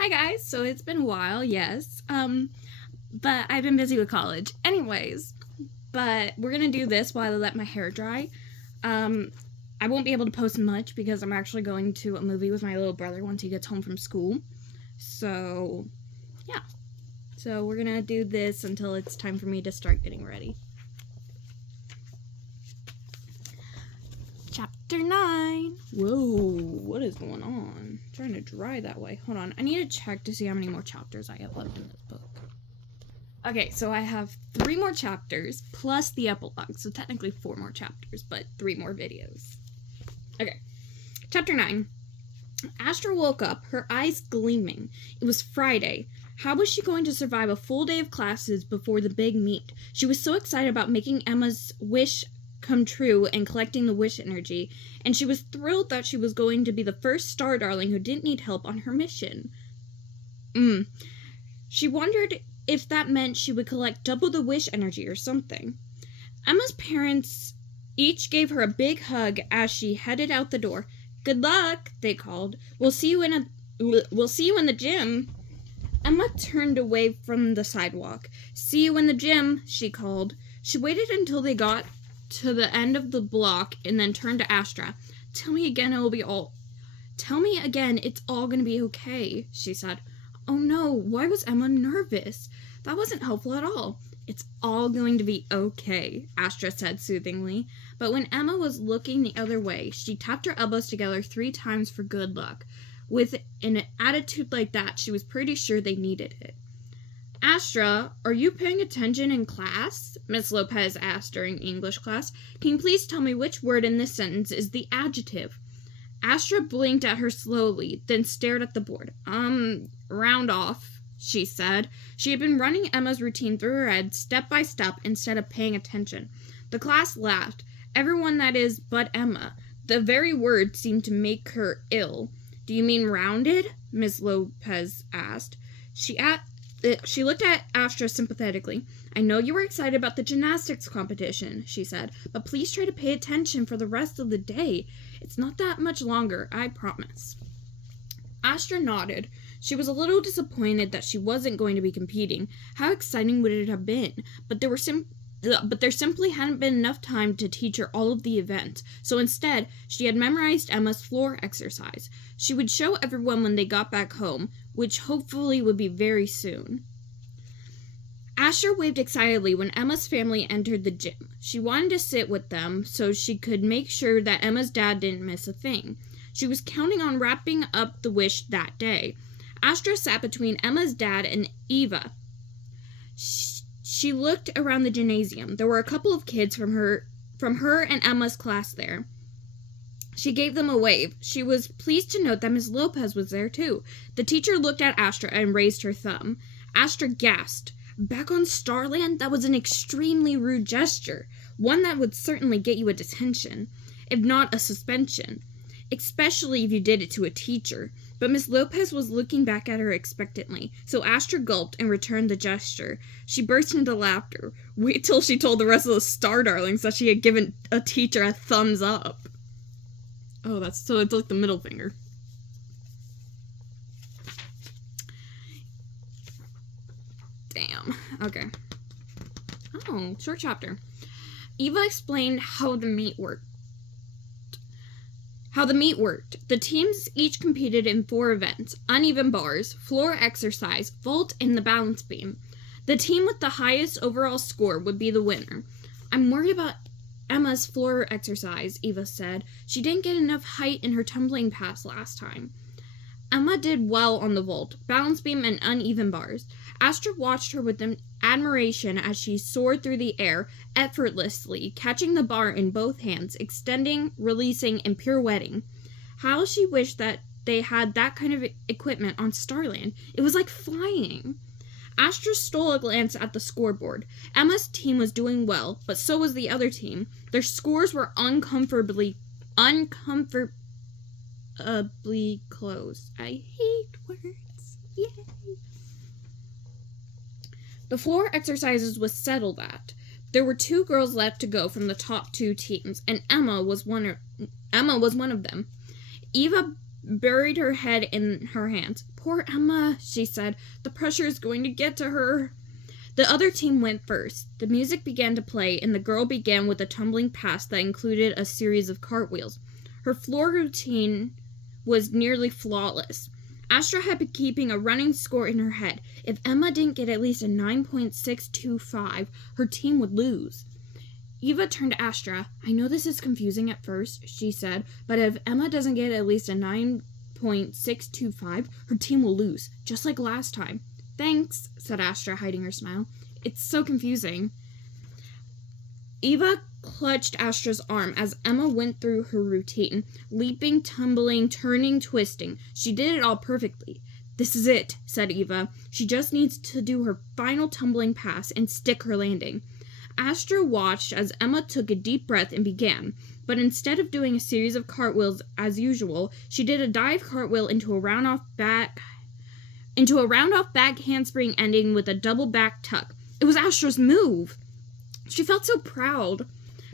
Hi guys, so it's been a while, yes. But I've been busy with college. Anyways, but we're gonna do this while I let my hair dry. I won't be able to post much because I'm actually going to a movie with my little brother once he gets home from school. So, yeah. So we're gonna do this until it's time for me to start getting ready. Chapter 9. Whoa, what is going on? I'm trying to dry that way. Hold on, I need to check to see how many more chapters I have left in this book. Okay, so I have 3 more chapters plus the epilogue, so technically 4 more chapters, but 3 more videos. Okay, chapter 9. Astra woke up, her eyes gleaming. It was Friday. How was she going to survive a full day of classes before the big meet? She was so excited about making Emma's wish come true and collecting the wish energy, and she was thrilled that she was going to be the first star darling who didn't need help on her mission. She wondered if that meant she would collect double the wish energy or something. Emma's parents each gave her a big hug as she headed out the door. "Good luck," they called. We'll see you in the gym." Emma turned away from the sidewalk. "See you in the gym," she called. She waited until they got to the end of the block and then turned to Astra. Tell me again it's all gonna be okay," she said. Oh no, why was Emma nervous? That wasn't helpful at all. "It's all going to be okay," Astra said soothingly. But when Emma was looking the other way, she tapped her elbows together 3 times for good luck. With an attitude like that, she was pretty sure they needed it. "Astra, are you paying attention in class?" Miss Lopez asked during English class. "Can you please tell me which word in this sentence is the adjective?" Astra blinked at her slowly, then stared at the board. Round off," she said. She had been running Emma's routine through her head step by step instead of paying attention. The class laughed. Everyone, that is, but Emma. The very word seemed to make her ill. "Do you mean rounded?" Miss Lopez asked. She looked at Astra sympathetically. "I know you were excited about the gymnastics competition," she said, "but please try to pay attention for the rest of the day. It's not that much longer, I promise." Astra nodded. She was a little disappointed that she wasn't going to be competing. How exciting would it have been? But there simply hadn't been enough time to teach her all of the events, so instead, she had memorized Emma's floor exercise. She would show everyone when they got back home, which hopefully would be very soon. Astra waved excitedly when Emma's family entered the gym. She wanted to sit with them so she could make sure that Emma's dad didn't miss a thing. She was counting on wrapping up the wish that day. Astra sat between Emma's dad and Eva. She looked around the gymnasium. There were a couple of kids from her and Emma's class there. She gave them a wave. She was pleased to note that Miss Lopez was there too. The teacher looked at Astra and raised her thumb. Astra gasped. Back on Starland? That was an extremely rude gesture. One that would certainly get you a detention, if not a suspension. Especially if you did it to a teacher. But Miss Lopez was looking back at her expectantly, so Astra gulped and returned the gesture. She burst into laughter. Wait till she told the rest of the Star Darlings that she had given a teacher a thumbs up. Oh, it's like the middle finger. Damn. Okay. Oh, short chapter. Eva explained how the meet worked. The teams each competed in 4 events: uneven bars, floor exercise, vault, and the balance beam. The team with the highest overall score would be the winner. "I'm worried about Emma's floor exercise," Eva said. "She didn't get enough height in her tumbling pass last time." Emma did well on the vault, balance beam, and uneven bars. Astra watched her with admiration as she soared through the air effortlessly, catching the bar in both hands, extending, releasing, and pirouetting. How she wished that they had that kind of equipment on Starland. It was like flying. Astra stole a glance at the scoreboard. Emma's team was doing well, but so was the other team. Their scores were uncomfortably close. I hate words. Yay. The floor exercises was settled at. There were 2 girls left to go from the top 2 teams, and Emma was one of them. Eva buried her head in her hands. Poor Emma, she said. The pressure is going to get to her. The other team went first. The music began to play, and the girl began with a tumbling pass that included a series of cartwheels. Her floor routine was nearly flawless. Astra had been keeping a running score in her head. If Emma didn't get at least a 9.625, her team would lose. Eva turned to Astra. I know this is confusing at first, she said, but if Emma doesn't get at least a 9.625, her team will lose, just like last time. Thanks, said Astra, hiding her smile. It's so confusing. Eva clutched Astra's arm as Emma went through her routine, leaping, tumbling, turning, twisting. She did it all perfectly. This is it, said Eva. She just needs to do her final tumbling pass and stick her landing. Astra watched as Emma took a deep breath and began, but instead of doing a series of cartwheels as usual, she did a dive cartwheel into a round-off back handspring ending with a double back tuck. It was Astra's move. She felt so proud.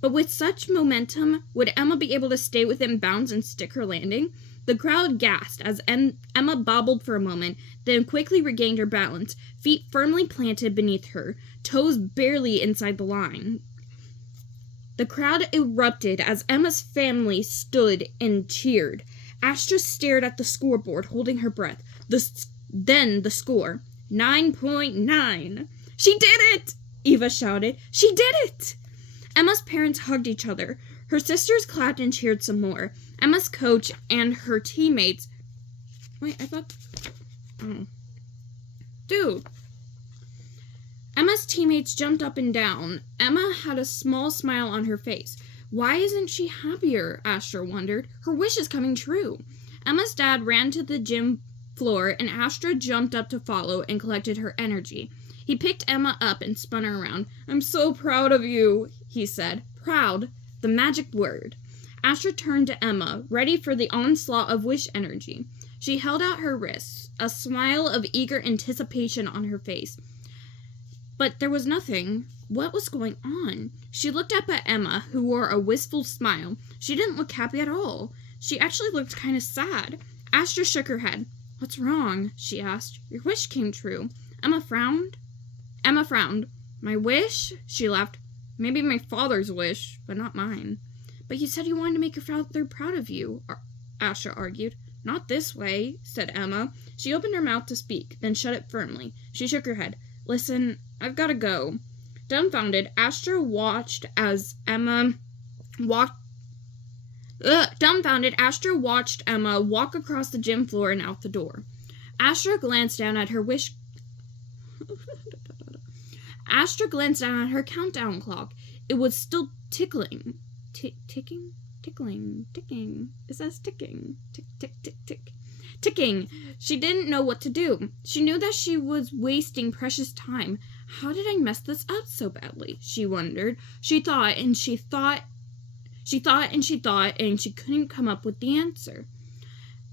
But with such momentum, would Emma be able to stay within bounds and stick her landing? The crowd gasped as Emma bobbled for a moment, then quickly regained her balance, feet firmly planted beneath her, toes barely inside the line. The crowd erupted as Emma's family stood and cheered. Astra stared at the scoreboard, holding her breath. Then the score. 9.9. She did it! Eva shouted. She did it! Emma's parents hugged each other. Her sisters clapped and cheered some more. Emma's coach and her teammates... Emma's teammates jumped up and down. Emma had a small smile on her face. Why isn't she happier? Astra wondered. Her wish is coming true. Emma's dad ran to the gym floor, and Astra jumped up to follow and collected her energy. He picked Emma up and spun her around. I'm so proud of you, he said. Proud, the magic word. Astra turned to Emma, ready for the onslaught of wish energy. She held out her wrists, a smile of eager anticipation on her face. But there was nothing. What was going on? She looked up at Emma, who wore a wistful smile. She didn't look happy at all. She actually looked kind of sad. Astra shook her head. What's wrong? She asked. Your wish came true. Emma frowned. My wish? She laughed. Maybe my father's wish, but not mine. But you said you wanted to make your father proud of you, Astra argued. Not this way, said Emma. She opened her mouth to speak, then shut it firmly. She shook her head. Listen, I've got to go. Dumbfounded, Astra watched Emma walk across the gym floor and out the door. Astra glanced down at her countdown clock. It was still ticking. Ticking. It says ticking. Tick, tick, tick, tick. Ticking. She didn't know what to do. She knew that she was wasting precious time. How did I mess this up so badly? She wondered. She thought, and she couldn't come up with the answer.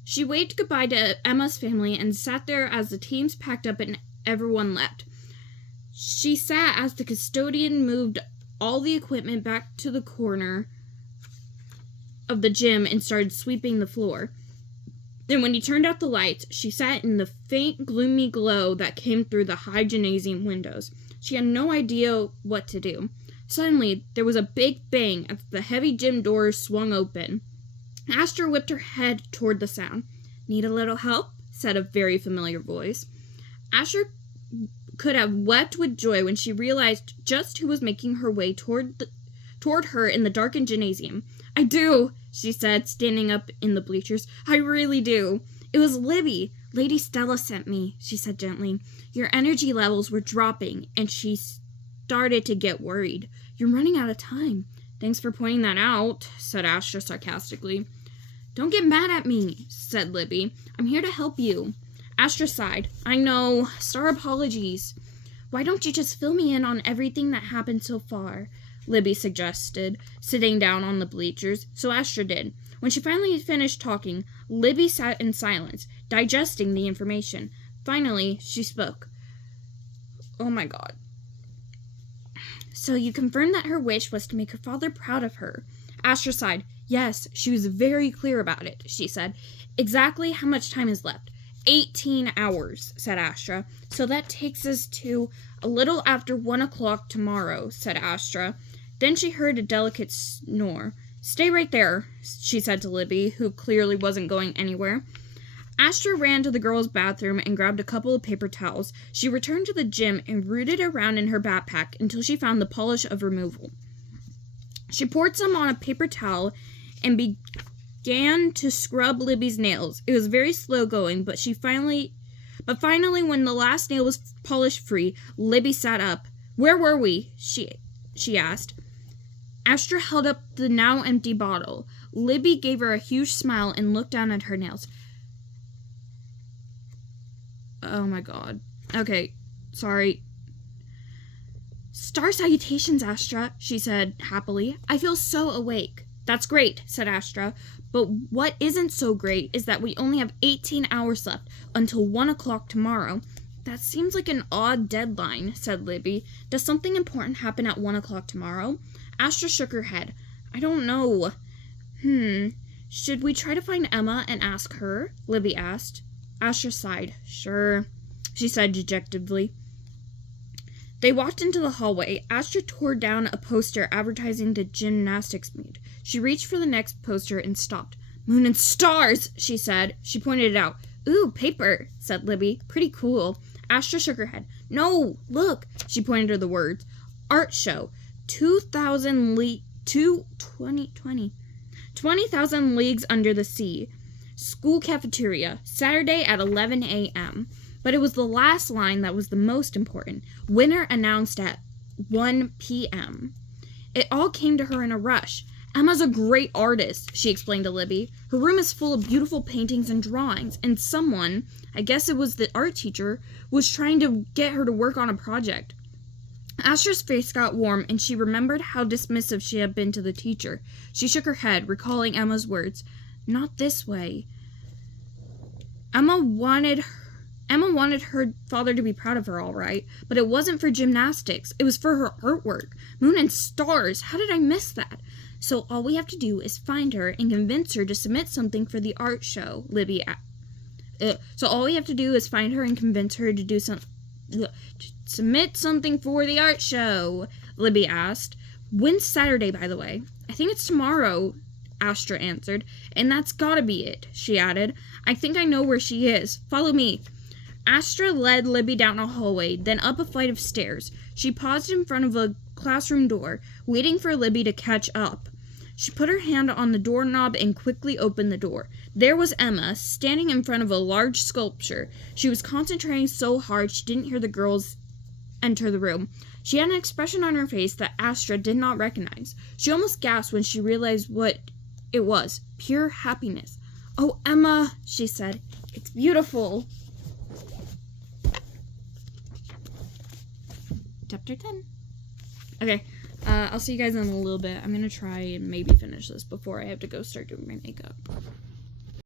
She waved goodbye to Emma's family and sat there as the teams packed up and everyone left. She sat as the custodian moved all the equipment back to the corner of the gym and started sweeping the floor. Then when he turned out the lights, she sat in the faint, gloomy glow that came through the high gymnasium windows. She had no idea what to do. Suddenly, there was a big bang as the heavy gym doors swung open. Astra whipped her head toward the sound. Need a little help? Said a very familiar voice. Astra could have wept with joy when she realized just who was making her way toward her in the darkened gymnasium. I do, she said, standing up in the bleachers. I really do. It was Libby. Lady Stella sent me, she said gently. Your energy levels were dropping, and she started to get worried. You're running out of time. Thanks for pointing that out, said Astra sarcastically. Don't get mad at me, said Libby. I'm here to help you. Astra sighed. I know. Star apologies. Why don't you just fill me in on everything that happened so far? Libby suggested, sitting down on the bleachers, so Astra did. When she finally finished talking, Libby sat in silence, digesting the information. Finally, she spoke. Oh my god. So you confirmed that her wish was to make her father proud of her. Astra sighed. Yes, she was very clear about it, she said. Exactly how much time is left. 18 hours, said Astra. So that takes us to a little after 1 o'clock tomorrow, said Astra. Then she heard a delicate snore. Stay right there, she said to Libby, who clearly wasn't going anywhere. Astra ran to the girls' bathroom and grabbed a couple of paper towels. She returned to the gym and rooted around in her backpack until she found the polish of removal. She poured some on a paper towel and began to scrub Libby's nails. It was very slow going, but finally, when the last nail was polish free, Libby sat up. Where were we? She asked. Astra held up the now empty bottle. Libby gave her a huge smile and looked down at her nails. Oh my god. Okay, sorry. Star salutations, Astra, she said happily. I feel so awake. That's great, said Astra. But what isn't so great is that we only have 18 hours left until 1 o'clock tomorrow. That seems like an odd deadline, said Libby. Does something important happen at 1 o'clock tomorrow? Astra shook her head. I don't know. Should we try to find Emma and ask her? Libby asked. Astra sighed. Sure, she said dejectedly. They walked into the hallway. Astra tore down a poster advertising the gymnastics meet. She reached for the next poster and stopped. Moon and stars, she said. She pointed it out. Ooh, paper, said Libby. Pretty cool. Astra shook her head. No, look, she pointed to the words. Art show. 20,000 leagues under the sea. School cafeteria. Saturday at 11 a.m. But it was the last line that was the most important. Winner announced at 1 p.m. It all came to her in a rush. Emma's a great artist, she explained to Libby. Her room is full of beautiful paintings and drawings, and someone, I guess it was the art teacher, was trying to get her to work on a project. Astra's face got warm, and she remembered how dismissive she had been to the teacher. She shook her head, recalling Emma's words. Not this way. Emma wanted her father to be proud of her, all right, but it wasn't for gymnastics. It was for her artwork. Moon and stars. How did I miss that? So all we have to do is find her and convince her to submit something for the art show, Libby. So all we have to do is find her and convince her to do submit something for the art show, Libby asked. When's Saturday, by the way? I think it's tomorrow, Astra answered. And that's gotta be it, she added. I think I know where she is. Follow me. Astra led Libby down a hallway, then up a flight of stairs. She paused in front of a classroom door, waiting for Libby to catch up. She put her hand on the doorknob and quickly opened the door. There was Emma, standing in front of a large sculpture. She was concentrating so hard she didn't hear the girls enter the room. She had an expression on her face that Astra did not recognize. She almost gasped when she realized what it was. Pure happiness. Oh, Emma, she said. It's beautiful. Chapter 10. Okay, I'll see you guys in a little bit. I'm gonna try and maybe finish this before I have to go start doing my makeup.